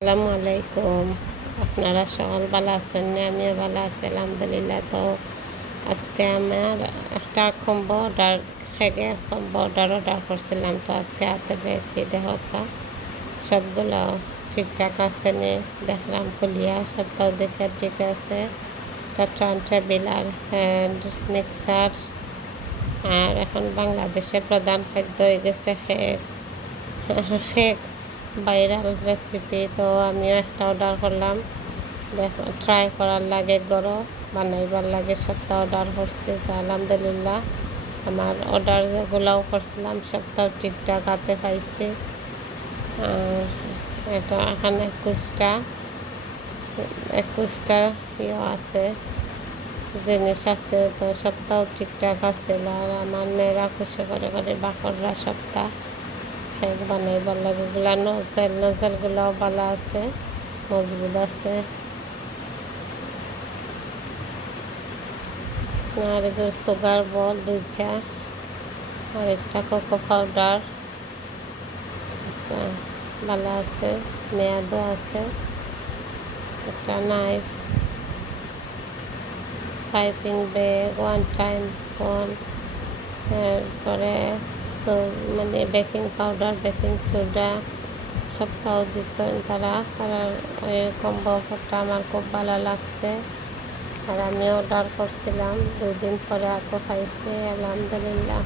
আসসালামু আলাইকুম। আপনারা সকল ভালো আছেন না? আমিও ভালো আছি, আলহামদুলিল্লাহ। তো আজকে আমার একটা কম্বো অর্ডার, খেগের কম্বো অর্ডার অর্ডার করছিলাম। তো আজকে হাতে পেয়েছি দেখা সবগুলো ঠিকঠাক আছে নে? দেখলাম কুলিয়া সবটাও দেখে ঠিক আছে। ট্রান হ্যান্ড মিক্সার আর এখন বাংলাদেশের প্রধান খাদ্য হয়ে গেছে খেক খেক ভাইরাল রেসিপি তো আমিও একটা অর্ডার করলাম। দেখো ট্রাই করার লাগে গরো বানাইবার লাগে সবটা অর্ডার করছি। তো আলহামদুলিল্লাহ, আমার অর্ডার যেগুলোও করছিলাম সবটাও ঠিকঠাক হাতে পাইছি। আর এটা এখানে একুশটা একুশটা ইয়ে আছে, জিনিস আছে। তো সবটাও ঠিকঠাক আছে। আর আমার মেয়েরা খুশি করে করে বাকররা সপ্তাহ কেক বানাইবার লাগে। এগুলা নজেল নজেলগুলাও ভালো আছে, মজবুত আছে। আর এগুলো সুগার বল দুইটা আর একটা কোকো পাউডার ভালো আছে, মেয়াদও আছে, একটা knife piping bag one time spoon এরপরে সো মানে বেকিং পাউডার, বেকিং সোডা সবটাও দিচ্ছেন তারা। তারা কম্বো অফারটা আমার খুব ভালো লাগছে। আর আমি অর্ডার করছিলাম। দুদিন পরে এত পাইছি, আলহামদুলিল্লাহ।